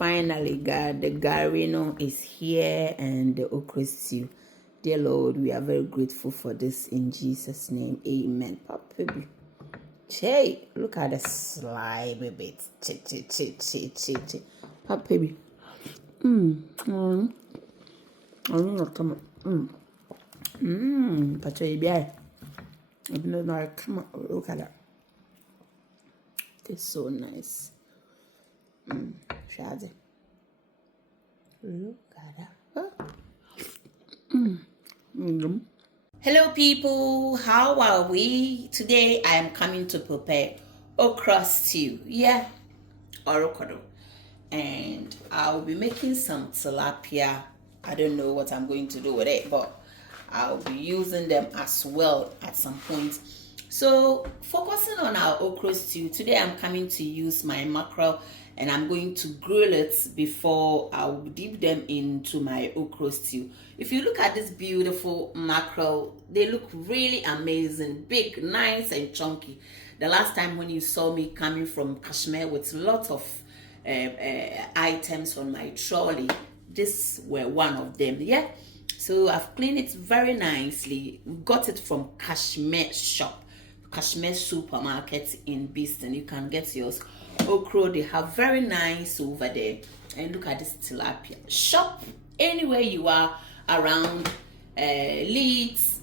finally, God, the garino is here and the okra stew. Dear Lord, we are very grateful for this in Jesus' name. Amen. Papa, Che, look at the slimy bit. Che. Papa, baby. Come on. Pacha, come on. Look at that. It's so nice. Shade. Look at that. Hello people, how are we? Today I am coming to prepare okra stew, okro, and I'll be making some tilapia. I don't know what I'm going to do with it, but I'll be using them as well at some point. So focusing on our okra stew, today I'm coming to use my mackerel and I'm going to grill it before I'll dip them into my okra stew. If you look at this beautiful mackerel, they look really amazing, big, nice and chunky. The last time when you saw me coming from Kashmir with lots of items on my trolley, this were one of them, So I've cleaned it very nicely. We got it from Kashmir shop, Kashmir supermarket in Beeston. You can get yours. Okra, they have very nice over there. And look at this tilapia. Shop anywhere you are around Leeds,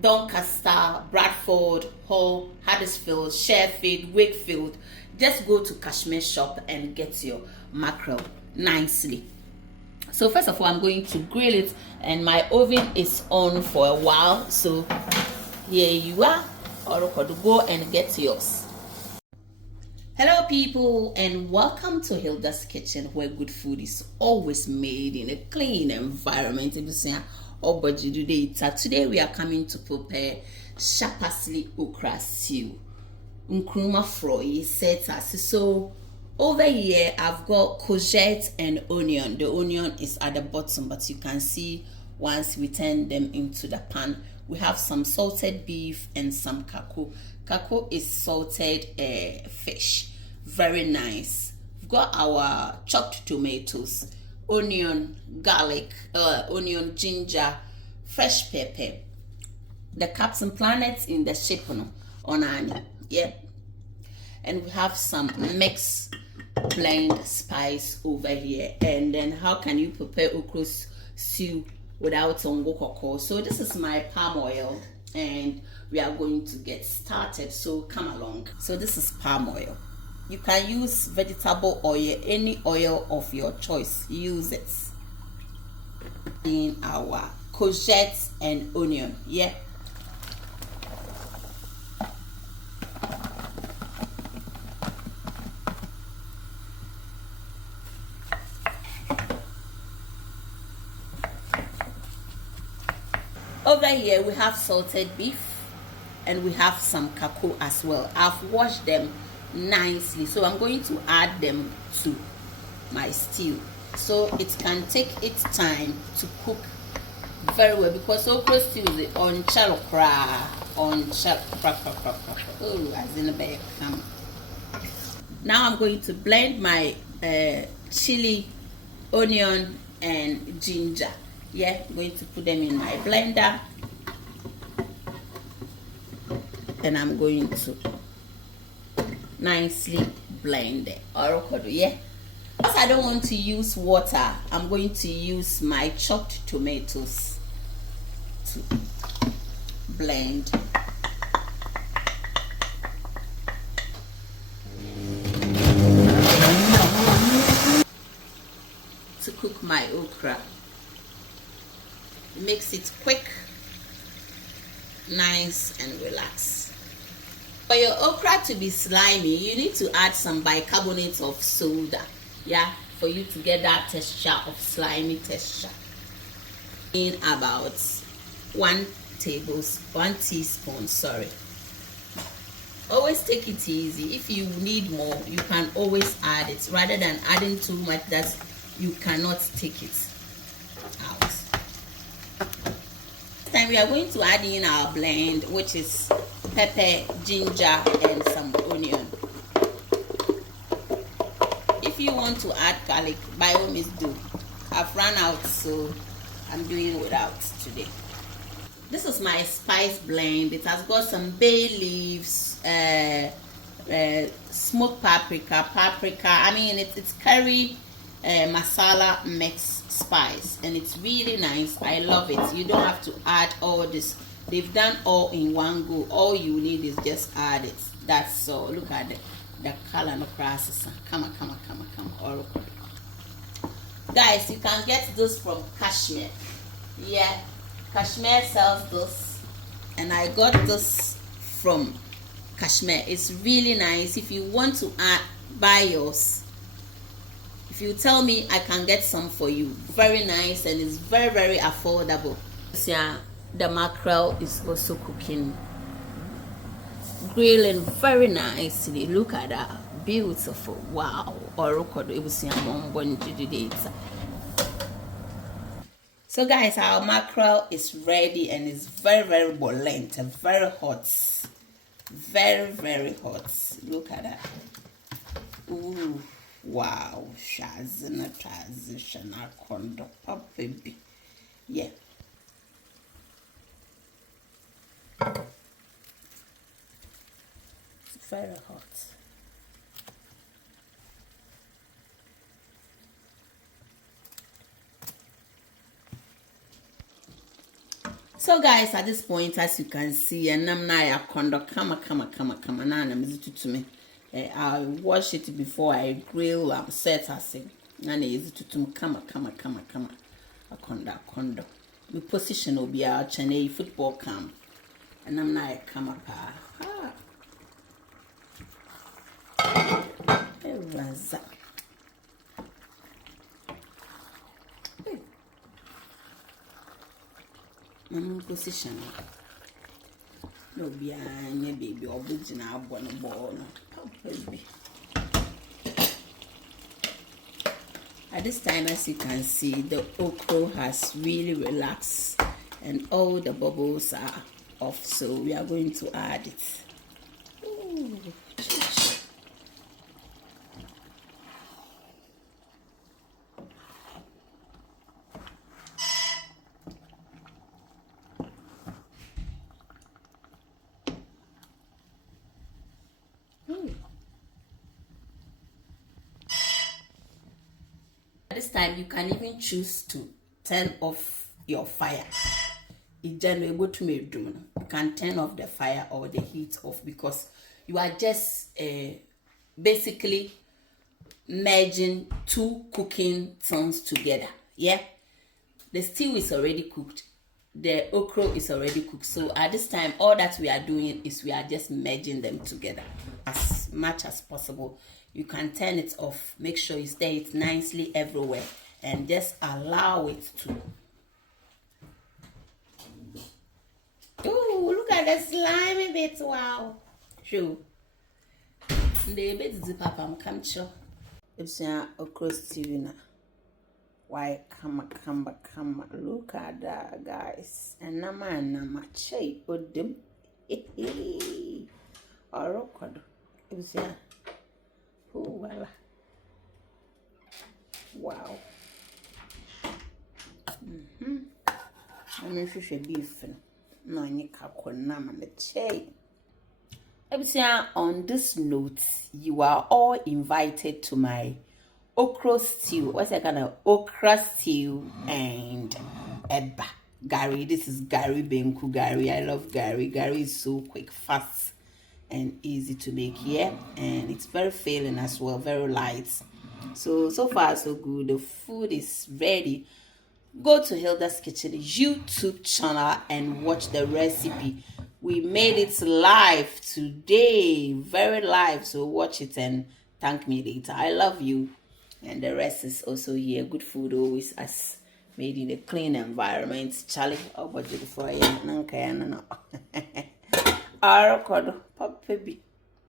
Doncaster, Bradford, Hull, Huddersfield, Sheffield, Wakefield. Just go to Kashmir shop and get your mackerel nicely. So first of all, I'm going to grill it, and my oven is on for a while. So here you are. Or go and get yours. Hello people, and welcome to Hilda's Kitchen, where good food is always made in a clean environment. Today we are coming to prepare parsley okra stew. Nkruma froy seta. So over here I've got courgette and onion. The onion is at the bottom, but you can see once we turn them into the pan. We have some salted beef and some kako. Kako is salted fish. Very nice. We've got our chopped tomatoes, onion, garlic, onion, ginger, fresh pepper. The Captain Planet in the shape on onion. And we have some mixed blend spice over here. And then how can you prepare okra stew without ongo? So this is my palm oil and we are going to get started, so come along. So this is palm oil. You can use vegetable oil, any oil of your choice, use it. In our courgette and onion, Over here we have salted beef and we have some kako as well. I've washed them nicely, so I'm going to add them to my stew so it can take its time to cook very well, because okra stew is on chalokra, as in a bag. Now I'm going to blend my chili, onion and ginger. I'm going to put them in my blender and I'm going to nicely blend it. Because I don't want to use water, I'm going to use my chopped tomatoes to blend. To cook my okra. It makes it quick, nice and relaxed. For your okra to be slimy, you need to add some bicarbonate of soda, for you to get that texture of slimy texture. In about 1 teaspoon, Always take it easy. If you need more, you can always add it, rather than adding too much that you cannot take it out. Then we are going to add in our blend, which is pepper, ginger and some onion. If you want to add garlic, by all means do. I've run out, so I'm doing without today. This is my spice blend. It has got some bay leaves, smoked paprika. I mean, it's curry masala mix spice, and it's really nice. I love it. You don't have to add all this. They've done all in one go. All you need is just add it. That's all. Look at the color no crosses. Come on. Guys, you can get this from Kashmir. Yeah, Kashmir sells this, and I got this from Kashmir. It's really nice. If you want to buy yours, if you tell me, I can get some for you. Very nice, and it's very, very affordable. Yeah, the mackerel is also cooking, grilling very nicely. Look at that, beautiful. Wow. So guys, our mackerel is ready, and it's very, very buoyant and very hot. Very, very hot. Look at that. Ooh, wow. Shazina transitional condo. Baby. Yeah. It's very hot. So guys, at this point, as you can see, and I'm now condo come to me. I wash it before I grill. Set as it. And easy to come. A condo. We position will be our Chennai football camp, and I'm now come up. Position. No be any baby or original born. At this time, as you can see, the okro has really relaxed and all the bubbles are off, so we are going to add it. Ooh. At this time, you can even choose to turn off your fire. You can turn off the fire or the heat off, because you are just basically merging two cooking things together. Yeah, the stew is already cooked, the okra is already cooked. So at this time, all that we are doing is we are just merging them together as much as possible. You can turn it off. Make sure you stir it nicely everywhere, and just allow it to. Oh, look at the slimy bit! Wow, true. The bit is the papa. I'm sure. It's an okra stew now. Why, come. Look at that, guys. And nama chay odem. Or it was yeah. Oh, well. Wow. I mean, fish beef. No, you can't nama the chay. On this note, you are all invited to my okra stew. What's that kind of okra stew and eba gari? This is gari benku gari. I love gari. Gari is so quick, fast, and easy to make. Yeah, and it's very filling as well, very light. So far so good. The food is ready. Go to Hilda's Kitchen YouTube channel and watch the recipe. We made it live today, very live. So watch it and thank me later. I love you. And the rest is also here. Good food always as made in a clean environment. Charlie, oh, but you for you. Pop baby.